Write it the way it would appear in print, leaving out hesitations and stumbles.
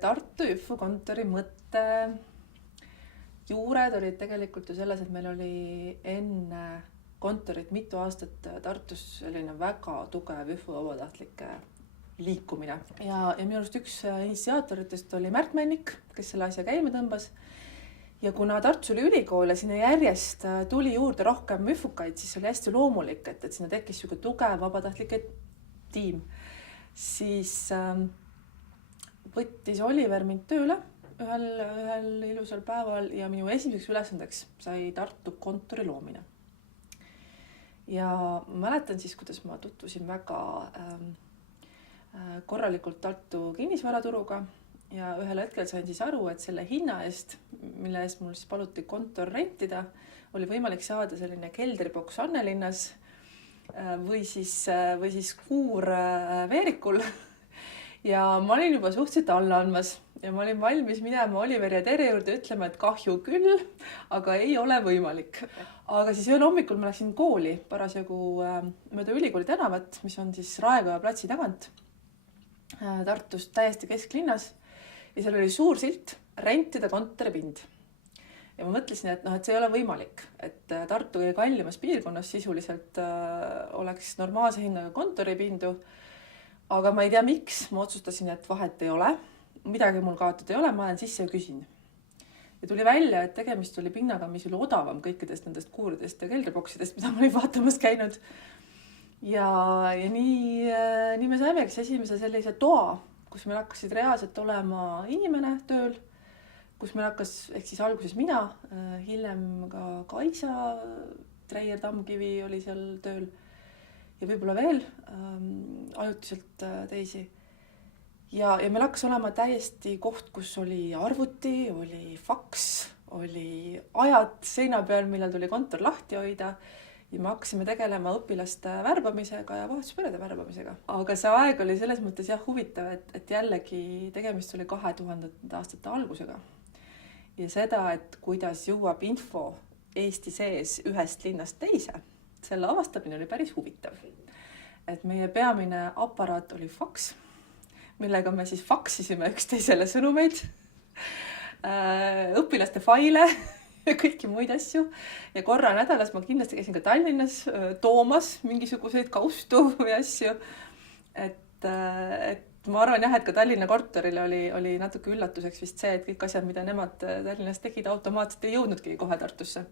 Tartu Jõhvu kontori mõtte juured olid tegelikult ju selles, et meil oli enne kontorit mitu aastat Tartus selline väga tugev Jõhvu vabatahtlike liikumine. Ja minu arust üks initsiaatoritest oli Märt Männik, kes selle asja käima tõmbas. Ja kuna Tartus oli ülikool ja sinna järjest tuli juurde rohkem jõhvukaid, siis oli hästi loomulik, et sinna tekkis siuke tugev vabatahtlike tiim. Siis võttis Oliver mind tööle ühel ilusal päeval ja minu esimeseks ülesandeks sai Tartu kontori loomine. Ja mäletan siis, kuidas ma tutvusin väga korralikult Tartu kinnisvaraturuga ja ühel hetkel sain siis aru, et selle hinna eest, mille eest mul siis paluti kontor rentida, oli võimalik saada selline keldriboks Annelinnas või siis kuur Veerikul. Ja ma olin juba suhteliselt alla andmas ja ma olin valmis minema Oliver ja Tere juurde ütlema, et kahju küll, aga ei ole võimalik. Aga siis ühel hommikul ma läksin kooli parasjagu mööda ülikooli tänavat, mis on siis Raekoja platsi tagant Tartust täiesti kesklinnas. Ja seal oli suur silt, rentida kontoripind. Ja ma mõtlesin, et see ei ole võimalik, et Tartu kallimas piirkonnas sisuliselt oleks normaalse hinnaga kontoripindu. Aga ma ei tea miks, ma otsustasin, et vahet ei ole, midagi mul kaotada ei ole, ma olen sisse ja küsin. Ja tuli välja, et tegemist oli pinnaga, mis oli odavam kõikidest nendest kuuridest ja keldriboksidest, mida ma olin vaatamas käinud. Ja nii me saimegi esimese sellise toa, kus meil hakkasid reaalselt olema inimene tööl, kus meil hakkas, ehk siis alguses mina, hiljem ka Kaisa, Treier Tammkivi oli seal tööl ja võib-olla veel ajutiselt teisi. Ja meil hakkas olema täiesti koht, kus oli arvuti, oli faks, oli ajad seina peal, millal tuli kontor lahti hoida. Ja me hakkasime tegelema õpilaste värbamisega ja vahetusperede värbamisega. Aga see aeg oli selles mõttes huvitav, et jällegi tegemist oli 2000. aastate algusega. Ja seda, et kuidas jõuab info Eesti sees ühest linnast teise, selle avastamine oli päris huvitav. Et meie peamine aparaat oli faks, millega me siis faksisime üksteisele sõnumeid, õpilaste faile, kõiki muid asju ja korra nädalas ma kindlasti käisin ka Tallinnas toomas mingisuguseid kaustu või asju, et ma arvan et ka Tallinna kortorile oli natuke üllatuseks vist see, et kõik asjad, mida nemad Tallinnas tegid, automaatselt ei jõudnudki kohe Tartusse.